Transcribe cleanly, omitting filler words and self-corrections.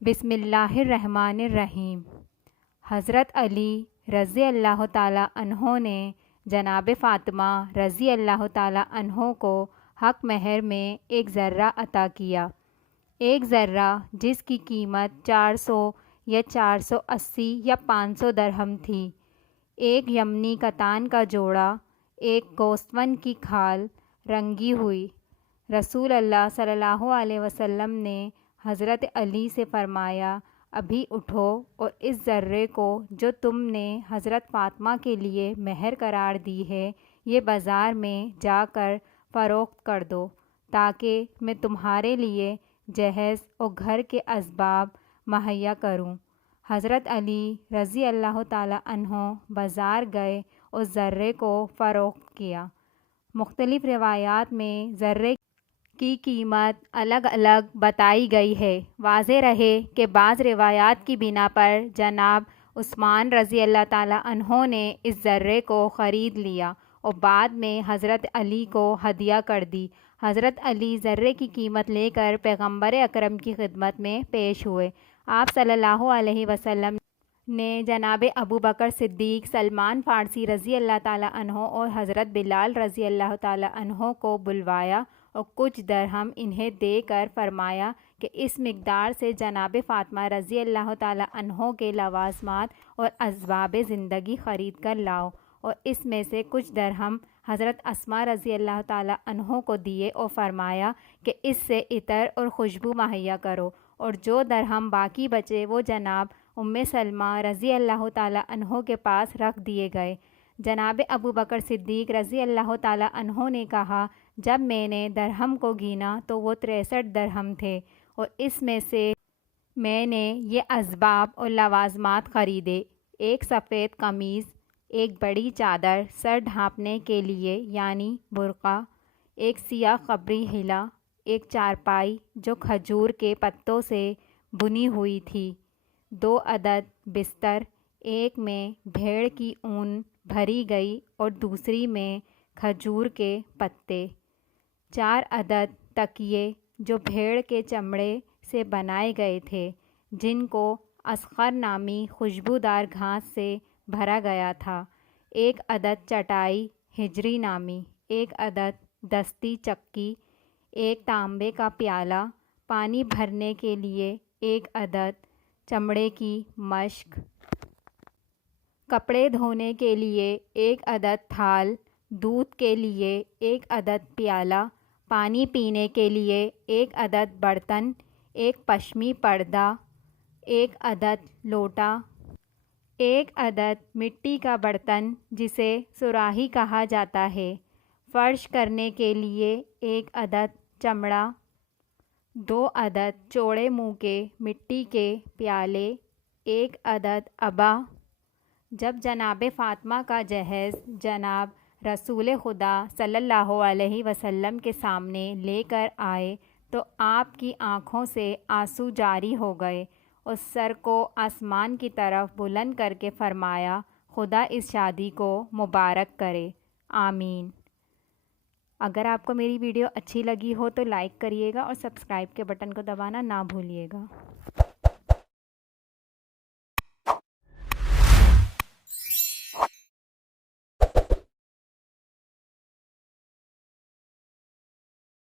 بسم اللہ الرحمن الرحیم۔ حضرت علی رضی اللہ تعالیٰ عنہ نے جناب فاطمہ رضی اللہ تعالیٰ عنہ کو حق مہر میں ایک ذرہ عطا کیا۔ ایک ذرہ جس کی قیمت 400 یا 480 یا 500 درہم تھی، ایک یمنی کتان کا جوڑا، ایک گوسفند کی کھال رنگی ہوئی۔ رسول اللہ صلی اللہ علیہ وسلم نے حضرت علی سے فرمایا، ابھی اٹھو اور اس ذرے کو جو تم نے حضرت فاطمہ کے لیے مہر قرار دی ہے، یہ بازار میں جا کر فروخت کر دو، تاکہ میں تمہارے لیے جہیز اور گھر کے اسباب مہیا کروں۔ حضرت علی رضی اللہ تعالیٰ عنہ بازار گئے اور ذرے کو فروخت کیا۔ مختلف روایات میں ذرے کی قیمت الگ الگ بتائی گئی ہے۔ واضح رہے کہ بعض روایات کی بنا پر جناب عثمان رضی اللہ تعالیٰ عنہ نے اس ذرے کو خرید لیا اور بعد میں حضرت علی کو ہدیہ کر دی۔ حضرت علی ذرے کی قیمت لے کر پیغمبر اکرم کی خدمت میں پیش ہوئے۔ آپ صلی اللہ علیہ وسلم نے جناب ابو بکر صدیق، سلمان فارسی رضی اللہ تعالیٰ عنہ اور حضرت بلال رضی اللہ تعالیٰ عنہ کو بلوایا اور کچھ درہم انہیں دے کر فرمایا کہ اس مقدار سے جناب فاطمہ رضی اللہ تعالیٰ عنہ کے لوازمات اور اسباب زندگی خرید کر لاؤ، اور اس میں سے کچھ درہم حضرت اسماء رضی اللہ تعالیٰ عنہ کو دیے اور فرمایا کہ اس سے عطر اور خوشبو مہیا کرو، اور جو درہم باقی بچے وہ جناب ام سلمہ رضی اللہ تعالیٰ عنہ کے پاس رکھ دیے گئے۔ جناب ابو بکر صدیق رضی اللہ تعالیٰ عنہ نے کہا، جب میں نے درہم کو گینا تو وہ 63 درہم تھے، اور اس میں سے میں نے یہ اسباب اور لوازمات خریدے: ایک سفید قمیض، ایک بڑی چادر سر ڈھانپنے کے لیے یعنی برقع، ایک سیاہ قبری حلہ، ایک چارپائی جو کھجور کے پتوں سے بنی ہوئی تھی، 2 عدد بستر، ایک میں بھیڑ کی اون بھری گئی اور دوسری میں کھجور کے پتے، 4 عدد تکیے جو بھیڑ کے چمڑے سے بنائے گئے تھے، جن کو اسخر نامی خوشبودار گھاس سے بھرا گیا تھا، 1 عدد چٹائی ہجری نامی، 1 عدد دستی چکی، 1 تانبے کا پیالہ پانی بھرنے کے لیے، 1 عدد چمڑے کی مشک، کپڑے دھونے کے لیے 1 عدد تھال، دودھ کے لیے 1 عدد پیالہ، پانی پینے کے لیے 1 عدد برتن، 1 پشمی پردہ، 1 عدد لوٹا، 1 عدد مٹی کا برتن جسے صراحی کہا جاتا ہے، فرش کرنے کے لیے 1 عدد چمڑا، 2 عدد چوڑے منہ کے مٹی کے پیالے، 1 عدد ابا۔ جب جناب فاطمہ کا جہیز جناب رسول خدا صلی اللہ علیہ وسلم کے سامنے لے کر آئے تو آپ کی آنکھوں سے آنسو جاری ہو گئے، اور سر کو آسمان کی طرف بلند کر کے فرمایا، خدا اس شادی کو مبارک کرے، آمین۔ اگر آپ کو میری ویڈیو اچھی لگی ہو تو لائک کریے گا اور سبسکرائب کے بٹن کو دبانا نہ بھولیے گا۔